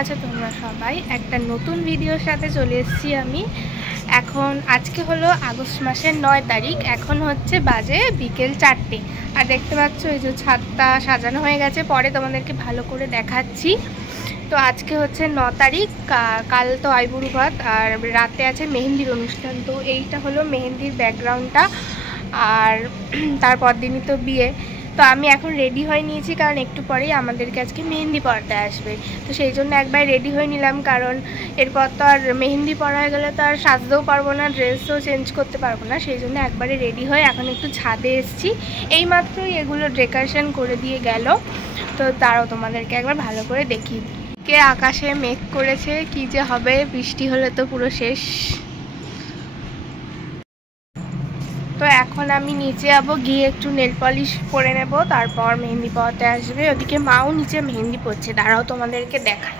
আছো তোমরা সবাই? একটা নতুন ভিডিওর সাথে চলে এসেছি আমি। এখন আজকে হলো আগস্ট মাসের 9 তারিখ। এখন হচ্ছে বাজে বিকেল 4টে। আর দেখতে পাচ্ছ এই যে ছাদটা সাজানো হয়ে গেছে, পরে তোমাদেরকে ভালো করে দেখাচ্ছি। তো আজকে হচ্ছে 9 তারিখ, কাল তো আইবুড়ো ভাত আর রাতে আছে মেহেন্দির অনুষ্ঠান। তো এইটা হলো মেহেন্দির ব্যাকগ্রাউন্ডটা, আর তারপর দিনই তো বিয়ে। তো আমি এখন রেডি হয়ে নিয়েছি, কারণ একটু পরেই আমাদেরকে আজকে মেহেন্দি পড়তে আসবে। তো সেই জন্য একবার রেডি হয়ে নিলাম, কারণ এরপর তো আর মেহেন্দি পড়া হয়ে গেলে তো আর সাজতেও পারবো না, ড্রেসও চেঞ্জ করতে পারবো না। সেই জন্য একবারে রেডি হয়ে এখন একটু ছাদে এসেছি। এইমাত্রই এগুলো ডেকোরেশন করে দিয়ে গেল, তো তারও তোমাদেরকে একবার ভালো করে দেখি। কে আকাশে মেঘ করেছে, কি যে হবে, বৃষ্টি হলে তো পুরো শেষ। তো এখন আমি নিচে যাবো, গিয়ে একটু নেল পলিশ পরে নেব, তারপর মেহেন্দি পড়াতে আসবে। ওদিকে মাও নিচে মেহেন্দি পড়ছে, দাঁড়াও তোমাদেরকে দেখাই।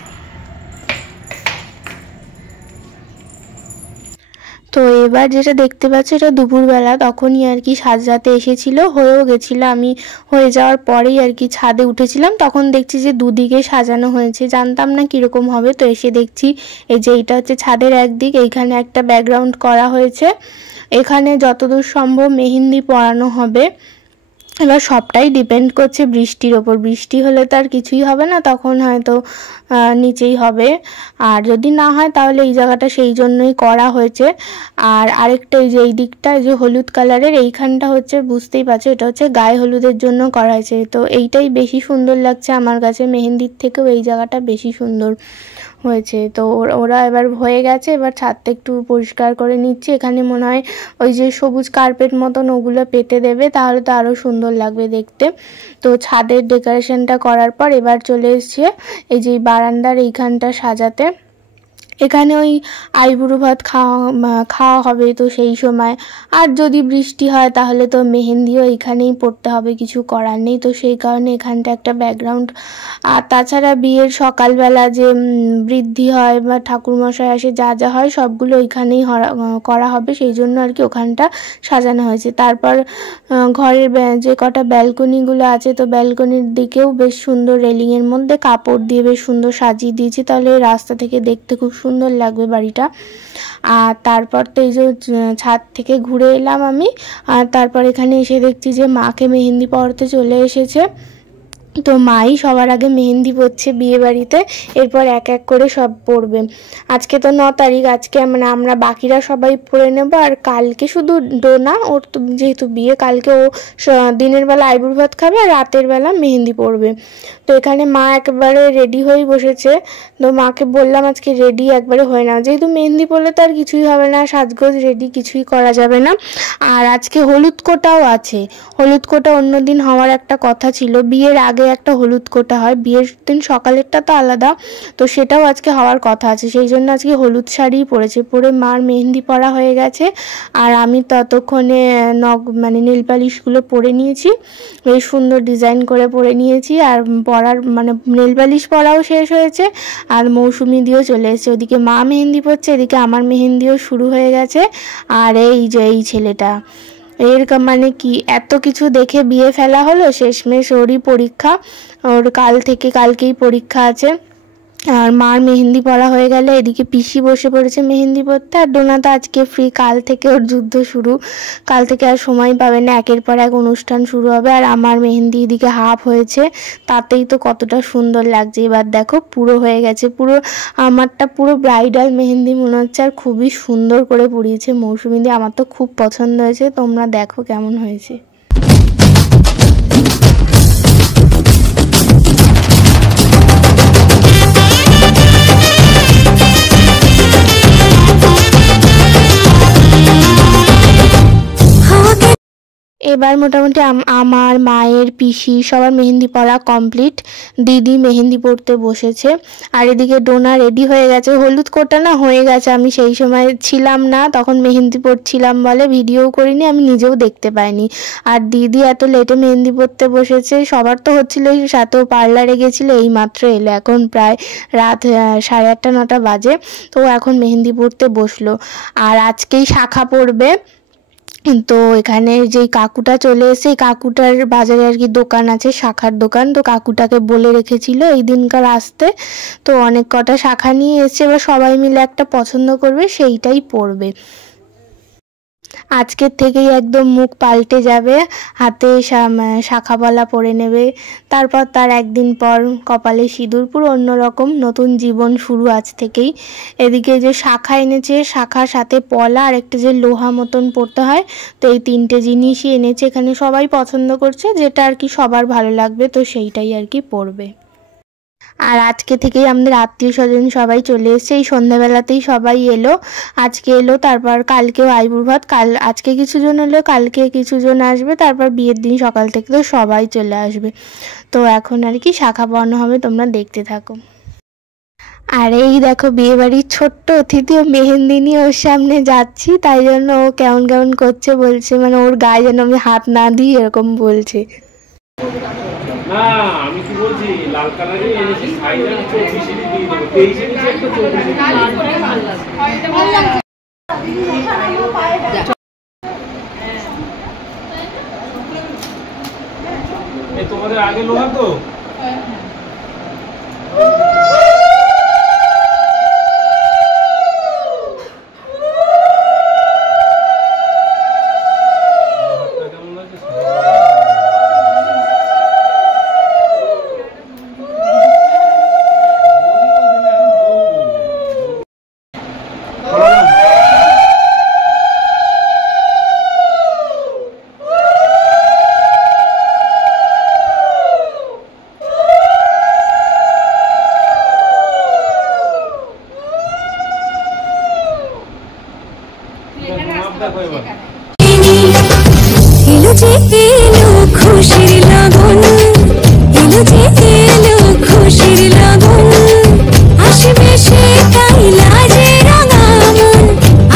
তো এবার যেটা দেখতে পাচ্ছি এটা দুপুরবেলা, তখনই আর কি সাজাতে এসেছিল, হয়েও গেছিলো। আমি হয়ে যাওয়ার পরেই আর কি ছাদে উঠেছিলাম, তখন দেখছি যে দুদিকে সাজানো হয়েছে। জানতাম না কীরকম হবে, তো এসে দেখছি এই যে এইটা হচ্ছে ছাদের একদিক, এইখানে একটা ব্যাকগ্রাউন্ড করা হয়েছে। এখানে যতদূর সম্ভব মেহেন্দি পরানো হবে। এবার সবটাই ডিপেন্ড করছে বৃষ্টির ওপর। বৃষ্টি হলে তো আর কিছুই হবে না, তখন হয়তো নিচেই হবে, আর যদি না হয় তাহলে এই জায়গাটা সেই জন্যই করা হয়েছে। আর আরেকটা এই যে এই দিকটা, এই যে হলুদ কালারের এইখানটা হচ্ছে, বুঝতেই পারছো এটা হচ্ছে গায়ে হলুদের জন্য করা হয়েছে। তো এইটাই বেশি সুন্দর লাগছে আমার কাছে, মেহেন্দির থেকেও এই জায়গাটা বেশি সুন্দর হয়েছে। তো ওরা এবার হয়ে গেছে, এবার ছাদটা একটু পরিষ্কার করে নিচ্ছে। এখানে মনে হয় ওই যে সবুজ কার্পেট মতন ওগুলো পেতে দেবে, তাহলে তো আরও সুন্দর লাগবে দেখতে। তো ছাদের ডেকোরেশনটা করার পর এবার চলে এসছে এই যে বারান্দার এইখানটা সাজাতে। এখানে ওই আইবুড়ো ভাত খাওয়া হবে, তো সেই সময় আর যদি বৃষ্টি হয় তাহলে তো মেহেন্দিও এখানেই পড়তে হবে, কিছু করার নেই। তো সেই কারণে এখানটা একটা ব্যাকগ্রাউন্ড। আর তাছাড়া বিয়ের সকালবেলা যে বৃদ্ধি হয় বা ঠাকুরমশাই আসে, যা যা হয় সবগুলো ওইখানেই করা হবে, সেই জন্য আর কি ওখানটা সাজানো হয়েছে। তারপর ঘরের যে কটা ব্যালকনিগুলো আছে, তো ব্যালকনির দিকেও বেশ সুন্দর রেলিংয়ের মধ্যে কাপড় দিয়ে বেশ সুন্দর সাজিয়ে দিয়েছি, তাহলে রাস্তা থেকে দেখতে খুব সুন্দর লাগবে বাড়িটা। আর তারপর তো এই যে ছাদ থেকে ঘুরে এলাম আমি, আর তারপর এখানে এসে দেখছি যে মাকে মেহেন্দি পড়তে চলে এসেছে। তো মাই সবার আগে মেহেন্দি পড়ছে বিয়ে বাড়িতে, এরপর এক এক করে সব পড়বে। আজকে তো 9 তারিখ, আজকে মানে আমরা বাকিরা সবাই পড়ে নেব। আর কালকে শুধু ডোনা, ওর তো যেহেতু বিয়ে, কালকে ও দিনের বেলা আইবুড়ো ভাত খাবে আর রাতের বেলা মেহেন্দি পড়বে। তো এখানে মা একবারে রেডি হয়েই বসেছে। তো মাকে বললাম আজকে রেডি একবারে হয়ে না, যেহেতু মেহেন্দি পড়লে তো আর কিছুই হবে না, সাজগোজ রেডি কিছুই করা যাবে না। আর আজকে হলুদ কোটাও আছে। হলুদ কোটা অন্যদিন হওয়ার একটা কথা ছিল, বিয়ের আগে একটা হলুদ কোটা হয়, বিয়ের দিন সকালেরটা তো আলাদা, তো সেটাও আজকে হওয়ার কথা আছে। সেই জন্য আজকে হলুদ শাড়ি পরেছে, পরে মার মেহেন্দি পরা হয়ে গেছে। আর আমি ততক্ষণে মানে নীল পালিশগুলো পরে নিয়েছি, বেশ সুন্দর ডিজাইন করে পরে নিয়েছি। আর পরার মানে নীল পালিশ পরাও শেষ হয়েছে, আর মৌসুমি দিয়েও চলে এসেছে। ওদিকে মা মেহেন্দি পরছে, এদিকে আমার মেহেন্দিও শুরু হয়ে গেছে। আর এই যে এই ছেলেটা, এর মানে কি এত কিছু দেখে বিয়ে ফেলা হলো, শেষমেশ ওরই পরীক্ষা, ওর কালকেই পরীক্ষা আছে। আর মার মেহেন্দি পড়া হয়ে গেলে এদিকে পিসি বসে পড়েছে মেহেন্দি পড়তে। আর ডোনা তো আজকে ফ্রি, কাল থেকে ওর যুদ্ধ শুরু, কাল থেকে আর সময় পাবে না, একের পর এক অনুষ্ঠান শুরু হবে। আর আমার মেহেন্দি এদিকে হাফ হয়েছে, তাতেই তো কতটা সুন্দর লাগছে। এবার দেখো পুরো হয়ে গেছে, পুরো আমারটা পুরো ব্রাইডাল মেহেন্দি মনে হচ্ছে, আর খুবই সুন্দর করে পরিয়েছে মৌসুমি দি। আমার তো খুব পছন্দ হয়েছে, তোমরা দেখো কেমন হয়েছে। এবার মোটামুটি আমার মায়ের পিসি সবার মেহেন্দি পড়া কমপ্লিট, দিদি মেহেন্দি পড়তে বসেছে। আর এদিকে ডোনা রেডি হয়ে গেছে, হলুদ কোটা না হয়ে গেছে, আমি সেই সময় ছিলাম না, তখন মেহেন্দি পড়ছিলাম বলে ভিডিও করিনি, আমি নিজেও দেখতে পাইনি। আর দিদি এত লেটে মেহেন্দি পড়তে বসেছে, সবার তো হচ্ছিল, সাথেও পার্লারে গেছিলো, এই মাত্র এলো, এখন প্রায় রাত 8:30 9টা বাজে। তো এখন মেহেন্দি পড়তে বসলো, আর আজকেই শাখা পড়বে। তো এখানে যেই কাকুটা চলে এসে, কাকুটার বাজারে আর কি দোকান আছে, শাখার দোকান। তো কাকুটাকে বলে রেখেছিল এই দিনকার আসতে, তো অনেক কটা শাখা নিয়ে এসছে। এবার সবাই মিলে একটা পছন্দ করবে, সেইটাই পরবে। আজকের থেকেই একদম মুখ পাল্টে যাবে, হাতে শাখাবালা পরে নেবে। তারপর তার একদিন পর কপালে সিঁদুর, পুরো অন্যরকম নতুন জীবন শুরু আজ থেকেই। এদিকে যে শাখা এনেছে, শাখার সাথে পলা আর একটা যে লোহা মতন পড়তে হয়, তো এই 3টে জিনিসই এনেছে। এখানে সবাই পছন্দ করছে যেটা আর কি সবার ভালো লাগবে, তো সেইটাই আর কি পরবে। আর আজকে থেকেই আমাদের আত্মীয় স্বজন সবাই চলে এসছে, এই সন্ধ্যাবেলাতেই সবাই এলো। আজকে এলো, তারপর কালকেও আইবুড় ভাত, আজকে কিছুজন এলো, কালকে কিছুজন আসবে, তারপর বিয়ের দিন সকাল থেকে তো সবাই চলে আসবে। তো এখন আর কি শাখা পরানো হবে, তোমরা দেখতে থাকো। আর এই দেখো বিয়ে বাড়ির ছোট্ট অতিথি, ও মেহেন্দি নিয়ে ওর সামনে যাচ্ছি, তাই জন্য ও কেমন কেমন করছে, বলছে মানে ওর গায়ে যেন আমি হাত না দিই এরকম বলছে। না আমি কি বলছি, লাল কালারই এনেছি, সাইজ আমি 24 দিয়ে দেব, 23 নিচে একটা 24 ভালো লাগছে। এই তোমাদের আগে লোহা তো খুশির লাগন, এলো যে এলো খুশির লাগন, আসবে সে কাইলা যে রাঙা মন,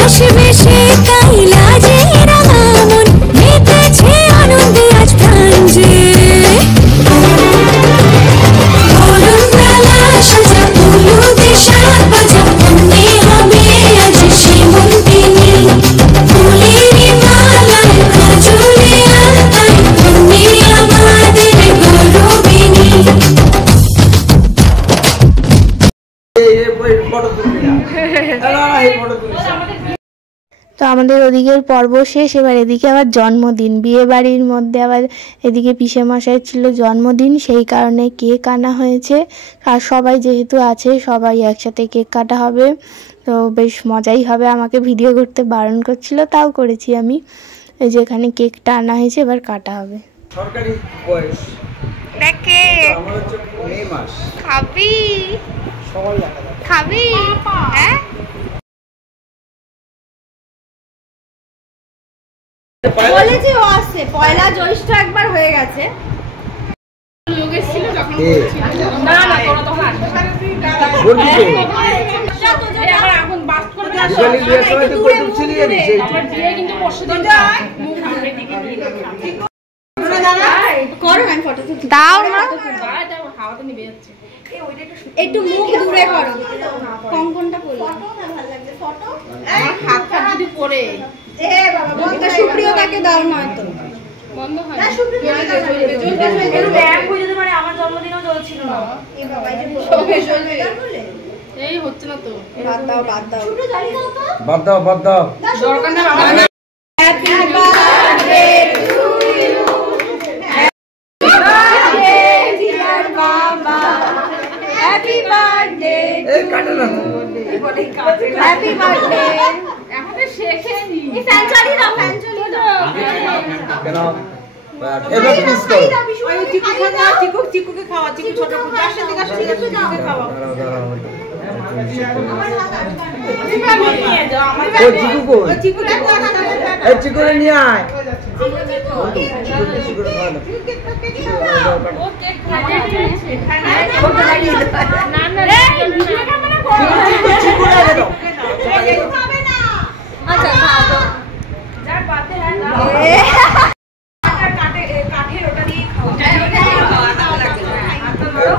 আসবে সে কাইলা যে রাঙা মন, মেতেছে আনন্দে আজ প্রাণ যে। বরণডালা সাজা হলুদে সাত বাজা, মনে হবে আজ শ্রীমন্তিনী, ফুলের মালায় কাজলে আলতায়, মনে আমাদের গৌরবিনী। তো আমাদের ওদিকের পর্ব শেষ, এবার এদিকে আবার জন্মদিন, বিয়ে বাড়ির মধ্যে আবার এদিকে পিসেমশাইয়ের ছিল জন্মদিন, সেই কারণে কেক আনা হয়েছে। আর সবাই যেহেতু আছে, সবাই একসাথে কেক কাটা হবে, তো বেশ মজাই হবে। আমাকে ভিডিও করতে বারণ করছিল, তাও করেছি আমি। এই যে এখানে কেকটা আনা হয়েছে, এবার কাটা হবে। সরকারি বয়স দেখে আমার হচ্ছে মে মাস। খাবি খাবি হ্যাঁ বলেছি ও আসছে, পয়লা জ্যৈষ্ঠ একবার হয়ে গেছে। লোক এসেছিল যখন না না তোরা তখন আসবে বলছি তো আবার এখন বাস্ট করবে না, বিকালে বিয়ের সময় তো কত ছিলি জানিস এই আমার বিয়ে কিন্তু পরশুদিন মুখ সামনে দিকে নিয়ে করো, আমি ফটো তুলছি, দাও না, হাওয়াতে নিভে যাচ্ছে, একটু মুখ দূরে করো, কঙ্কনটা পরো, আমার হাত যদি পরে এ বাবা বন্ধ, সুপ্রিয়তাকে দাও নয়তো বন্ধ হয় না, সুপ্রিয়তা জ্বলবে ব্যাগ হয়ে যেতে পারে, আমার জন্মদিনও জ্বলছিল না, এ বাবা এই যে সবে জ্বলবে এই হচ্ছে না তো, বাদ দাও বাদ দাও, ছোট জ্বালি দাও তো, বাদ দাও বাদ দাও, দরকার না বাবা। Happy birthday to you, happy birthday dear বাবা, হ্যাপি বার্থডে, এই কাটে না হ্যাপি বার্থডে। আমাদের শেখেনি, এই ফ্যান চালিয়ে দাও, ফ্যান চালিয়ে দাও কেন এবার পিস করো, ওই চিকু খাওয়া, চিকুকে খাওয়া, চিকু ছোট পূজার সাথে কাছে চিকুকে খাওয়া, দাঁড়াও দাঁড়াও আমার হাত আমি নিয়ে যাও, আমার ওই চিকু কই, ওই চিকু দেখো, এই চিকুরে নিয়ে আয়, ও কেক খাওয়া এখানে ফটো লাগিয়ে দাও, না না এই ভিডিও ক্যামেরা করো, চিকুরে আগে দাও, খাবে না, আচ্ছা খাও তো, যার পাতে হ্যাঁ না কাঠের ওটা দিয়ে খাও, ওটা দিয়ে খাওয়া ভালো লাগে,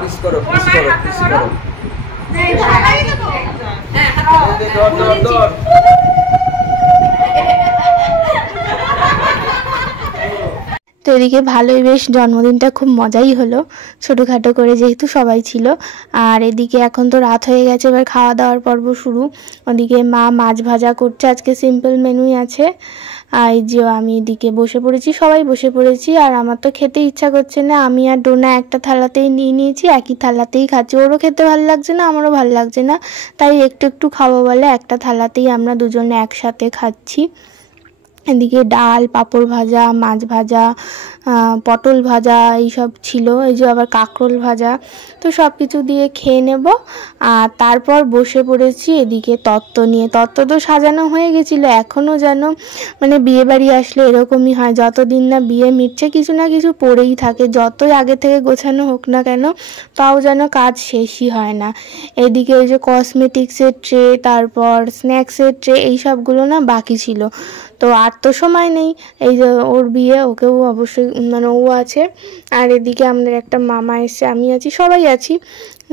পিস করো পিস করো পিস করো, এই ভালো তো হ্যাঁ ধর ধর ধর তো এদিকে ভালোই বেশ জন্মদিনটা খুব মজাই হলো, ছোটোখাটো করে যেহেতু সবাই ছিল। আর এদিকে এখন তো রাত হয়ে গেছে, এবার খাওয়া দাওয়ার পর্ব শুরু। ওদিকে মা মাছ ভাজা করছে, আজকে সিম্পল মেনুই আছে। আর এই যে আমি এদিকে বসে পড়েছি, সবাই বসে পড়েছি। আর আমার তো খেতে ইচ্ছা করছে না, আমি আর ডোনা একটা থালাতেই নিয়ে নিয়েছি, একই থালাতেই খাচ্ছি। ওরও খেতে ভালো লাগছে না, আমারও ভালো লাগছে না, তাই একটু একটু খাবো বলে একটা থালাতেই আমরা দুজনে একসাথে খাচ্ছি। এদিকে ডাল, পাঁপড় ভাজা, মাছ ভাজা, পটল ভাজা এইসব ছিল, এই যে আবার কাঁকরোল ভাজা। তো সব কিছু দিয়ে খেয়ে নেব। আর তারপর বসে পড়েছি এদিকে তত্ত্ব নিয়ে। তত্ত্ব তো সাজানো হয়ে গেছিলো, এখনও যেন মানে বিয়ে বাড়ি আসলে এরকমই হয়, যতদিন না বিয়ে মিটছে কিছু না কিছু পড়েই থাকে, যতই আগে থেকে গোছানো হোক না কেন, তাও যেন কাজ শেষই হয় না। এদিকে ওই যে কসমেটিক্সের ট্রে, তারপর স্ন্যাক্সের ট্রে, এই সবগুলো না বাকি ছিল। তো আর তো সময় নেই, এই যে ওর বিয়ে, ওকেও অবশ্যই মানে ও আছে। আর এদিকে আমাদের একটা মামা এসছে, আমি আছি, সবাই আছি,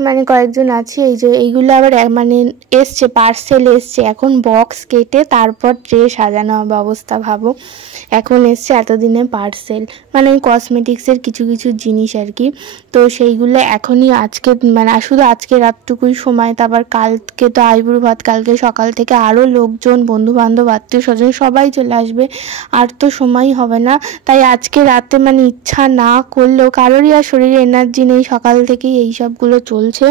মানে কয়েকজন আছি। এই যে এইগুলো আবার মানে এসছে, পার্সেল এসছে, এখন বক্স কেটে তারপর ট্রে সাজানো হবে, অবস্থা ভাবো। এখন এসছে এতদিনে পার্সেল, মানে ওই কসমেটিক্সের কিছু কিছু জিনিস আর কি। তো সেইগুলো এখনই আজকে মানে শুধু আজকে রাতটুকুই সময়, তারপর কালকে তো আইবুড়ো ভাত, কালকে সকাল থেকে আরও লোকজন, বন্ধুবান্ধব, আত্মীয় স্বজন সবাই চলে আসবে, আর তো সময় হবে না। তাই আজকে রাতে মানে ইচ্ছা না করলেও, কারোরই আর শরীরে এনার্জি নেই, সকাল থেকেই এই সবগুলো চলছে,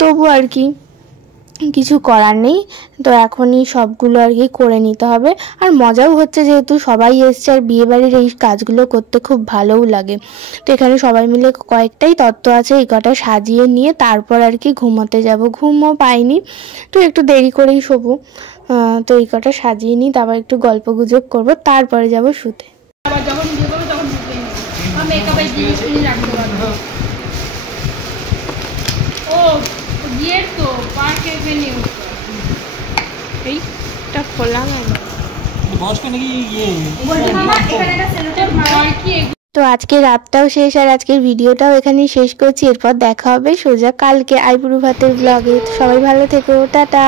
তবু আর কি কিছু করার নেই। তো এখনই সবগুলো আর কি করে নিতে হবে। আর মজাও হচ্ছে, যেহেতু সবাই এসছে, আর বিয়েবাড়ির এই কাজগুলো করতে খুব ভালোও লাগে। তো এখানে সবাই মিলে কয়েকটাই তত্ত্ব আছে, এই কটা সাজিয়ে নিয়ে তারপর আর কি ঘুমোতে যাব। ঘুমও পাইনি, তো একটু দেরি করেই শোবো। তো এই কটা সাজিয়ে নিই, তারপর একটু গল্প গুজব করবো, তারপরে যাব শুতে। আবার যখন বিয়ে করবে তখন ঢুকে নেবে, আর মেকআপের জিনিস কিনে রাখতে পারবো। ও বিয়ের তো পার্কে ভেনিউ এইটা খোলা গেল। তো আজকে রাতটাও শেষ, আর আজকের ভিডিওটাও এখানেই শেষ করছি। এরপর দেখা হবে সোজা কালকে আইবুড়ো ভাতের ব্লগে। সবাই ভালো থেকো, টাটা।